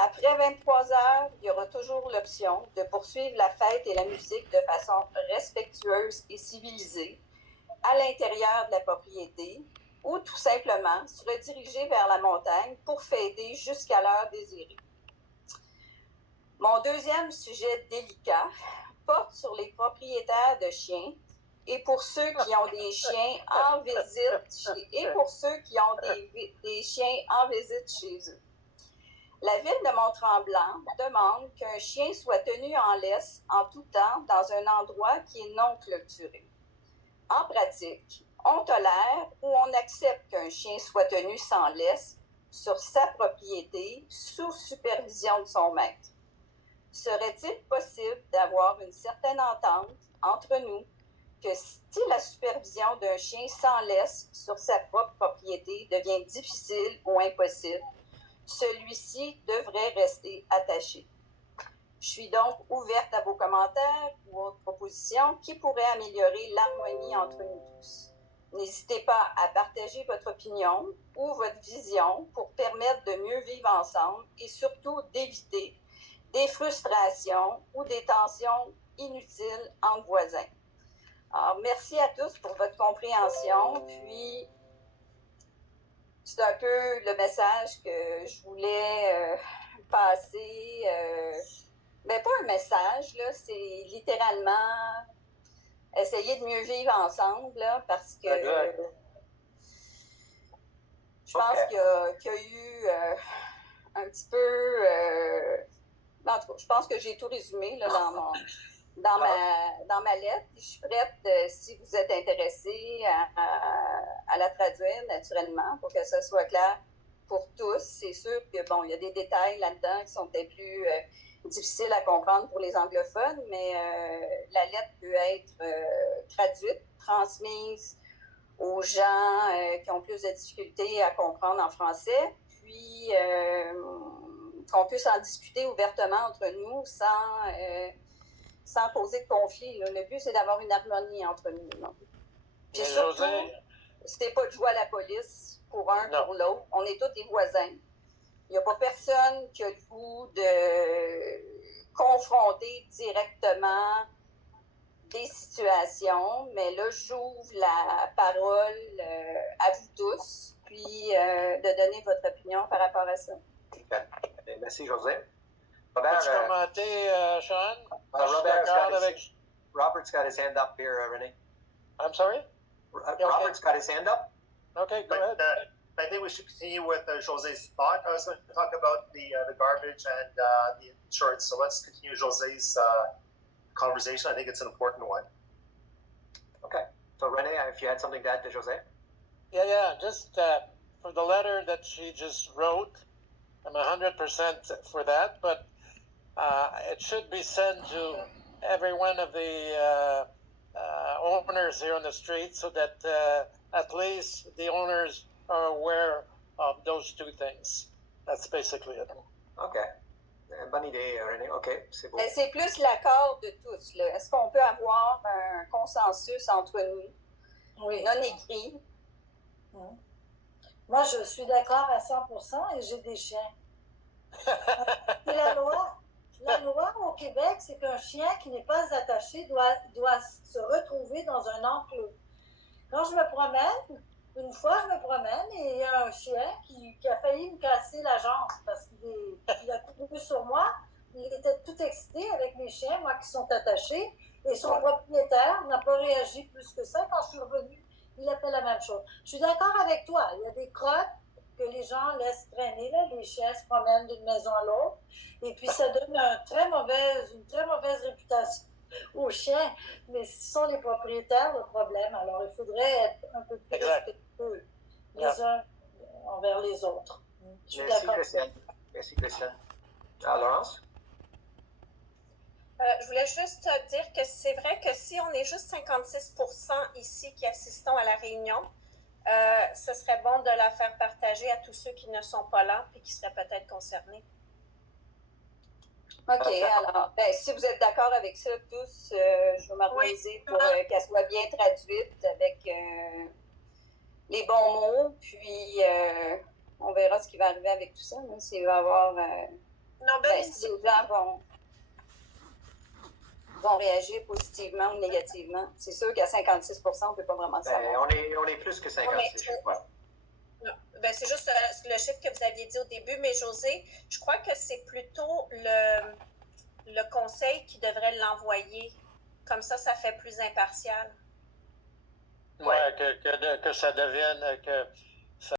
Après 23 heures, il y aura toujours l'option de poursuivre la fête et la musique de façon respectueuse et civilisée à l'intérieur de la propriété ou tout simplement se rediriger vers la montagne pour fêter jusqu'à l'heure désirée. Mon deuxième sujet délicat porte sur les propriétaires de chiens et pour ceux qui ont des chiens en visite des chiens en visite chez eux. La ville de Mont-Tremblant demande qu'un chien soit tenu en laisse en tout temps dans un endroit qui est non clôturé. En pratique, on tolère ou on accepte qu'un chien soit tenu sans laisse sur sa propriété sous supervision de son maître. Serait-il possible d'avoir une certaine entente entre nous que si la supervision d'un chien sans laisse sur sa propre propriété devient difficile ou impossible, celui-ci devrait rester attaché? Je suis donc ouverte à vos commentaires ou autres propositions qui pourraient améliorer l'harmonie entre nous tous. N'hésitez pas à partager votre opinion ou votre vision pour permettre de mieux vivre ensemble et surtout d'éviter des frustrations ou des tensions inutiles entre voisins. Alors, merci à tous pour votre compréhension, puis c'est un peu le message que je voulais passer. Mais pas un message, là, c'est littéralement essayer de mieux vivre ensemble, là, parce que je pense qu'il y a eu un petit peu... en tout cas, je pense que j'ai tout résumé là, dans ma lettre. Je suis prête, si vous êtes intéressés, à la traduire naturellement pour que ça soit clair pour tous. C'est sûr que bon, il y a des détails là-dedans qui sont peut-être plus difficiles à comprendre pour les anglophones, mais la lettre peut être traduite, transmise aux gens qui ont plus de difficultés à comprendre en français, puis qu'on puisse en discuter ouvertement entre nous sans causer de conflit. Là. Le but, c'est d'avoir une harmonie entre nous. Non? Puis surtout, c'était pas de jouer à la police pour un, pour l'autre. On est tous des voisins. Il n'y a pas personne qui a le goût de confronter directement des situations, mais là, j'ouvre la parole à vous tous, puis de donner votre opinion par rapport à ça. Merci, José. Peux-tu commenter, Sean? Robert's got his hand up here, Renee. I'm sorry? Robert's got his hand up. Okay, go ahead. I think we should continue with Jose's thought. I was going to talk about the garbage and the insurance, so let's continue Jose's conversation. I think it's an important one. Okay. So, Renee, if you had something to add to Jose? Yeah. Just for the letter that she just wrote, I'm 100% for that, but it should be sent to every one of the owners here on the street so that at least the owners are aware of those two things. That's basically it. Okay. Bonne idée, René. OK, c'est beau. C'est plus l'accord de tous. Là. Est-ce qu'on peut avoir un consensus entre nous, non écrit? Moi, je suis d'accord à 100% et j'ai des chiens. C'est la loi. La loi au Québec, c'est qu'un chien qui n'est pas attaché doit se retrouver dans un enclos. Quand je me promène, une fois, je me promène et il y a un chien qui a failli me casser la jambe parce qu'il a couru sur moi. Il était tout excité avec mes chiens, moi, qui sont attachés. Et son propriétaire n'a pas réagi plus que ça. Quand je suis revenue, il a fait la même chose. Je suis d'accord avec toi. Il y a des crottes que les gens laissent traîner. Là. Les chiens se promènent d'une maison à l'autre. Et puis, ça donne une très mauvaise réputation aux chiens. Mais ce sont les propriétaires le problème. Alors, il faudrait être un peu plus respectueux les uns envers les autres. Je suis d'accord. Merci, Christiane. Laurence? Je voulais juste dire que c'est vrai que si on est juste 56% ici qui assistons à la réunion, ce serait bon de la faire partager à tous ceux qui ne sont pas là et qui seraient peut-être concernés. OK, alors, si vous êtes d'accord avec ça tous, je vais m'organiser pour qu'elle soit bien traduite avec les bons mots, puis on verra ce qui va arriver avec tout ça, s'il va y avoir Non, Ben, si les gens vont réagir positivement ou négativement. C'est sûr qu'à 56 on ne peut pas vraiment savoir. On est plus que 56, je crois. Non. Ben, c'est juste le chiffre que vous aviez dit au début, mais José, je crois que c'est plutôt le conseil qui devrait l'envoyer. Comme ça fait plus impartial. Ouais, que ça devienne,